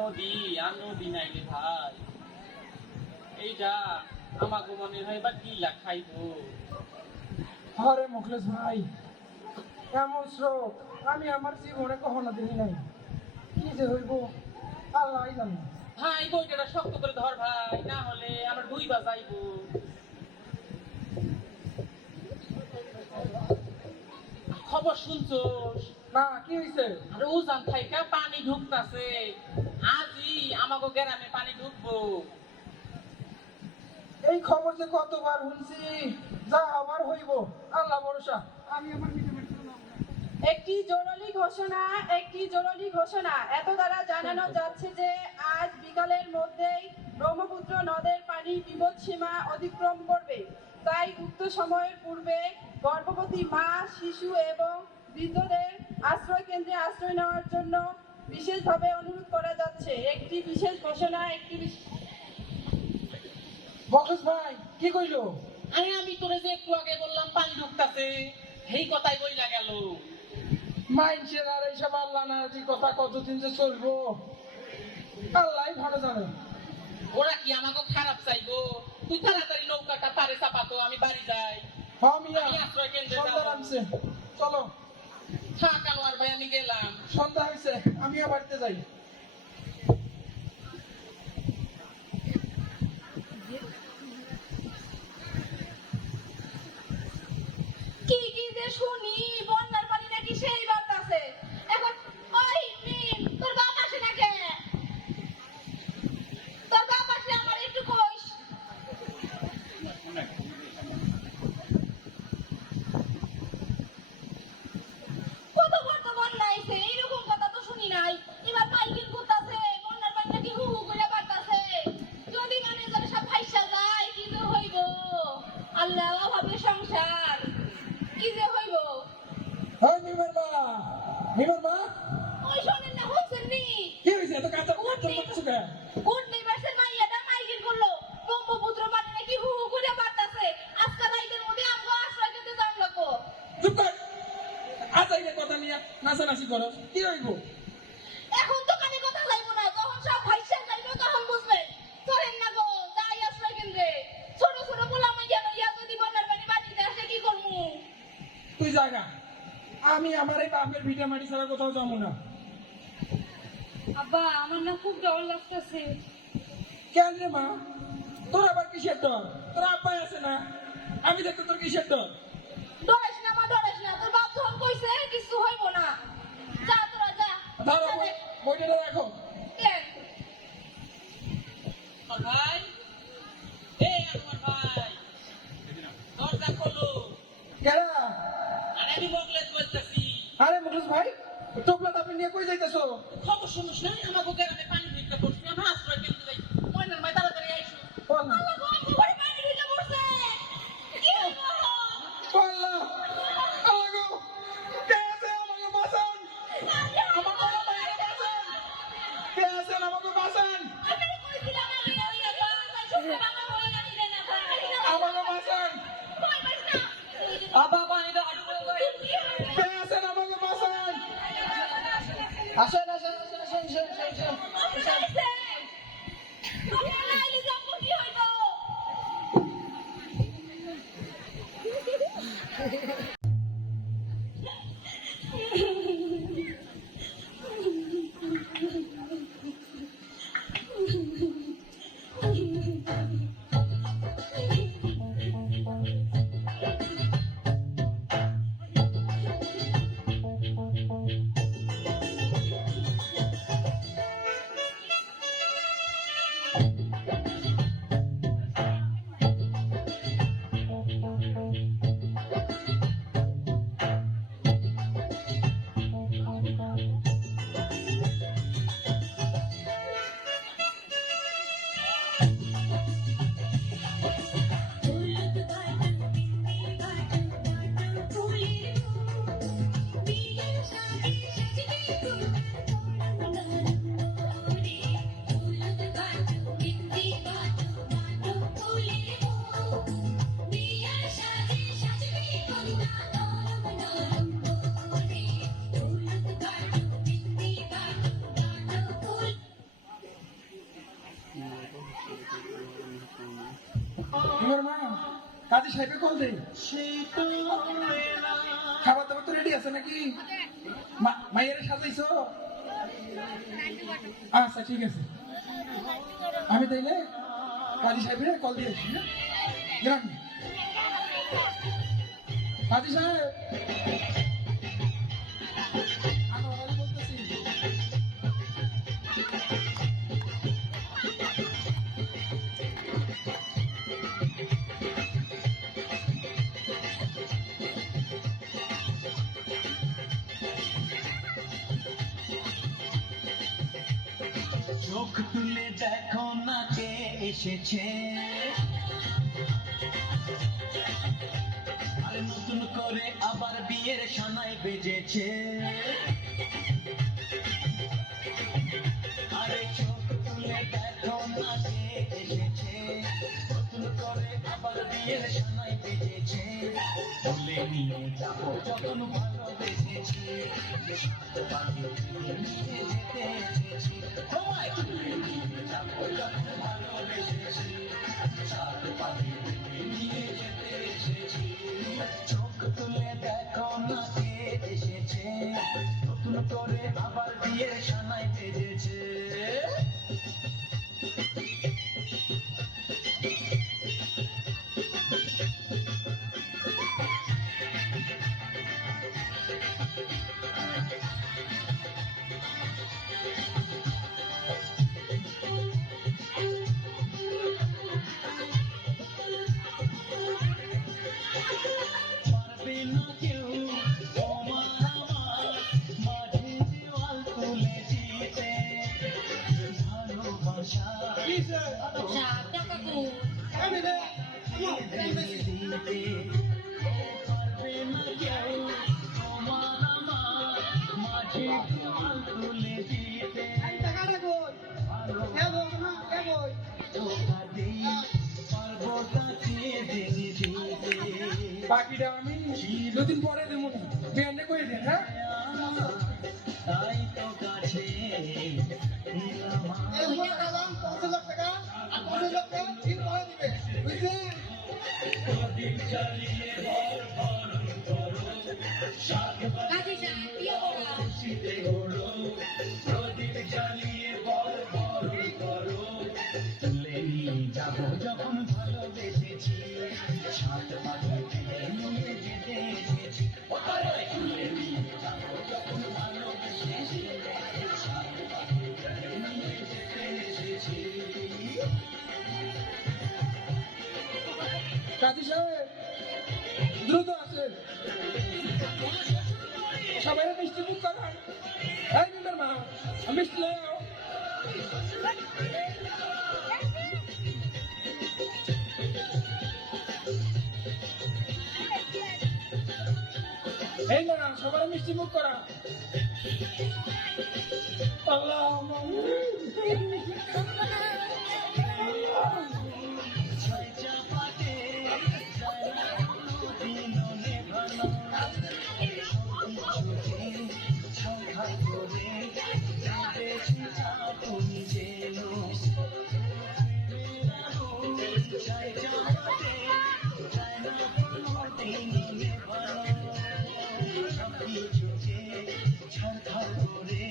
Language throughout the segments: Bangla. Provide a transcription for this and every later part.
নদী আর নদী নাই রে ভাই। এইটা আমাকে মনে হয় বা কি খাইবো। হরে মুখলেশ ভাই, এমন স্রোত আমি আমার জীবনে কখনো দেখি নাই। কি যে হইব আল্লাহ জানে। ভাই বইটা শক্ত করে ধর ভাই, না হলে আমার ডুইবা যাইবো। খবর শুনছোস? না, কি হইছে? আর উজান থাইকা পানি ঢুকতাছে। আজই আমাকে গ্রামে পানি ঢুকবো। এই খবর যে কতবার শুনছি, যা হবার হইব, আল্লাহ ভরসা। আমি আমার একটি জরুরি ঘোষণা এত দ্বারা জানানো যাচ্ছে যে আজ বিকালের মধ্যেই ব্রহ্মপুত্র নদের পানি বিপদসীমা অতিক্রম করবে। তাই উক্ত সময়ের পূর্বে গর্ভবতী মা, শিশু এবং বৃদ্ধদের আশ্রয় কেন্দ্রে আশ্রয় নেওয়ার জন্য বিশেষভাবে অনুরোধ করা যাচ্ছে। একটি বিশেষ ঘোষণা। মুখলেশ ভাই কি কইলো? আরে আমি তোরে যে একটু আগে বললাম পানি ঢুকতাছে, সেই কথাই বইলা গেল। মাইনসের আর এইসব আল্লাহ না যে কথা কতদিন যে চলবো আল্লাহ ভালো জানে। ওরা কি আমাকে খারাপ চাইবো? তুই তাড়াতাড়ি নৌকাটা পারে চাপাতো, আমি বাড়ি যাই। আমি আশ্রয় কেন্দ্রে সন্ধ্যা যাবো। নামছে, চলো। থাক আনোয়ার ভাই, আমি গেলাম। সন্ধ্যা হয়েছে, আমিও বাড়িতে যাই। কি কি যে শুনি, বন্যার পানি নাকি সেই বাড়তাছে এখন। ওই মিম, তোর বাপ আসে না কে? তোর বাপ আসলে আমার একটু কইস। কত বড় তো বন্যা আইছে, এইরকম কথা তো শুনি নাই। এবার মাইকিং করতাছে, বন্যার পানি নাকি হু হু করে বাড়তাছে। যদি মানে যেন সব ভাইসা যায়, কি যে হইব আল্লাহ, অভাবে সংসার, কি যে হইব। হয় মিমের মা, মিমের মা, ওই শোনেন না, হোসেন নি কি হয়েছে? এত কাঁচা করছো কেন? উঠনি বাসের মাইয়াটা মাইকিং করলো, ব্রহ্মপুত্র পানি নাকি হু হু করে বাড়তাছে। আজকে রাইতের মধ্যে আমগো আশ্রয় কেন্দ্রে যাওয়া লাগবো। চুপ কর। আজ এই কথা নিয়ে নাচানাচি করো, কি হইব? এখন তো কানে কথা যাইবো না, যখন সব ভাইসা যাইবো তখন বুঝবে। চলেন না গো, যাই আশ্রয় কেন্দ্রে। ছোট ছোট পোলা মাইয়া লইয়া যদি বন্যার পানি বাড়িতে আসে কি করবো? তুই জায়গা, আমি আমার এই বাপের ভিটা মাটি ছাড়া কোথাও যাবো না। আব্বা, আমার না খুব ডর লাগতেছে। কেন রে মা, তোর আবার কিসের ডর? তোর আব্বাই আছে না, আমি দেখতে তোর কিসের ডর? ডরেস না মা, ডরেস না, তোর বাপ যখন কইছে কিছু হইব না। যা তোরা যা। ধরো বইটা রাখো। কেন? আনোয়ার ভাই, এই আনোয়ার ভাই, দরজা খোলো। কেডা? আরে আমি বগলেশ বলতেছি। আরে মুখলেশ ভাই, টোপলা আপনি নিয়ে কই যাইতেছো? খবর শুনিস না? আমাকে গ্রামে পানি ঢুকতে পড়ছি, আমরা আশ্রয় কেন্দ্রে যাই। ময়নার ভাই তাড়াতাড়ি আইসো। বল না। আল্লাহ গো, আমার ঘরে পানি ঢুকে পড়ছে। কি হইব? আল্লাহ, আল্লাহ গো, কে আছে আমাকে বাঁচান? আমাকে বাঁচান, কে আছেন আমাকে বাঁচান, আমি কইছিলাম আমি হইয়া যা, তাই শুনতে বাবা হয়ে গেলি রে না। আমাকে বাঁচান। কই পাইছ না? আবা পানিটা আটকে যায়। কে আছেন আমাকে বাঁচান। আসেন আসেন আসেন আসেন আসেন আসেন। কাজী সাহেবে কল দেই। খাবার দাবার তো রেডি আছে নাকি? মাইয়ারে সাজাইছো? আচ্ছা ঠিক আছে, আমি তাইলে কাজী সাহেবের কল দিয়ে আসি। গ্রামে কাজী সাহেব আমি বলতেছি। চোখ তুলে দেখো না কে এসেছে, আরে নতুন করে আবার বিয়ের সানাই বেজেছে। আরে চোখ তুলে দেখো না কে এসেছে, নতুন করে আবার বিয়ের সানাই বেজেছে। বলে নিয়ে যাবো যখন ভালোবেসেছি, পাখি নিয়ে যেতে এসেছি। তোমায় তুলে নিয়ে যাবো যখন ভালোবেসেছি, চাঁদ পাখি নিয়ে যেতে এসেছি। চোখ তুলে দেখো না কে এসেছে, নতুন করে আবার বিয়ের সানাই বেজেছে। পারবে না কেউ তোমার আমার মাঝে দেওয়াল তুলে দিতে, ভালোবাসা দিতে। পারবে না কেউ তোমার আমার মাঝে দেওয়াল তুলে দিতে, ধোঁকা দিই পারবো তাকে জেনে দিতে। বাকিটা আমি 2 দিন পরে দেবো, বেঁধে করে দেন। হ্যাঁ তাই তো কাছে এলাম প্রদীপ জ্বালিয়ে বরণ করো, খুশিতে ঘোরো। প্রদীপ জ্বালিয়ে বরণ করো, তুলে নিয়ে যাবো যখন ভালোবেসেছি, সাত মাঠে নিয়ে যেতে এসেছি। তুলে নিয়ে যাবো যখন ভালোবেসেছি, সাত মাঠে নিয়ে যেতে এসেছি। কাজী সাহেব দ্রুত আসেন, সবাই মিষ্টি মুখ করান। এই মেম্বার মা, মিষ্টি লয়ে আও। এই না সবাই মিষ্টি মুখ করা। আল্লাহ ছয় চাপাতে যায় না কোনোদিনও নেভানো, সবকিছুকে সংখ্যায় করে বেঁধেছি আপনি যেন। ছয় চাপাতে যায় না কোনোদিনও নেভানো, সবকিছুকে সংখ্যায় করে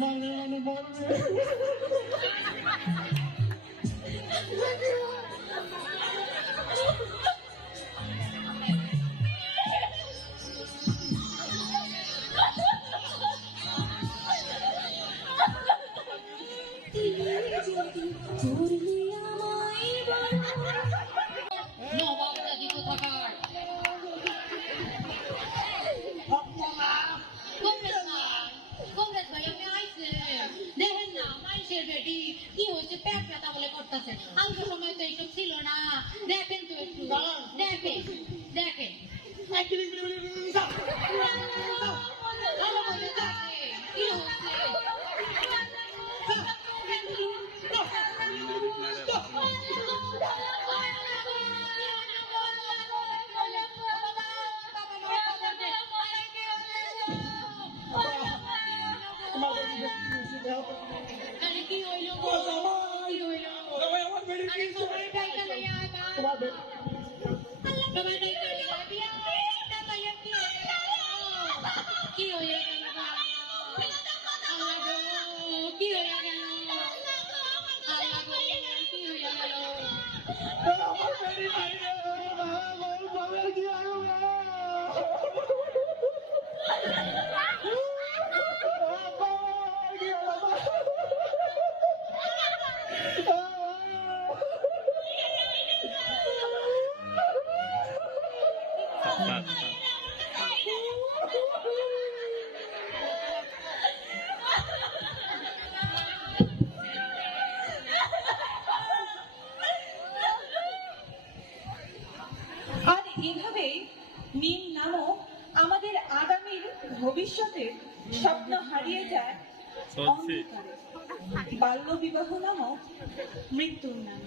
মানে মানে মরবে। নবাবজাদি কোথাকার কংগ্রেস ভাই আপনি আইছে দেখেন না মানুষের বেটি কি হয়েছে পেট ব্যথা বলে করতেছে অল্প সময় তো এইসব ছিল না দেখেন তো একটু দেখেন দেখেন ভালো করে দেখেন কি হয়েছে আরে কি হইল গো কি হইল আরে সবাই টাইটা লইয়া আইবা সবাই টাইটা লইয়া বিয়া একটা লইয়া কি হইল আল্লাহ গো কি হইল গেল আল্লাহ গো কি হইল গেল আমার বেরি নাই রে আমার বাবার কি হবে আর এভাবেই মিম নামক আমাদের আগামীর ভবিষ্যতের স্বপ্ন হারিয়ে যায় অন্ধকারে বাল্য বিবাহ নামক মৃত্যুর নামে।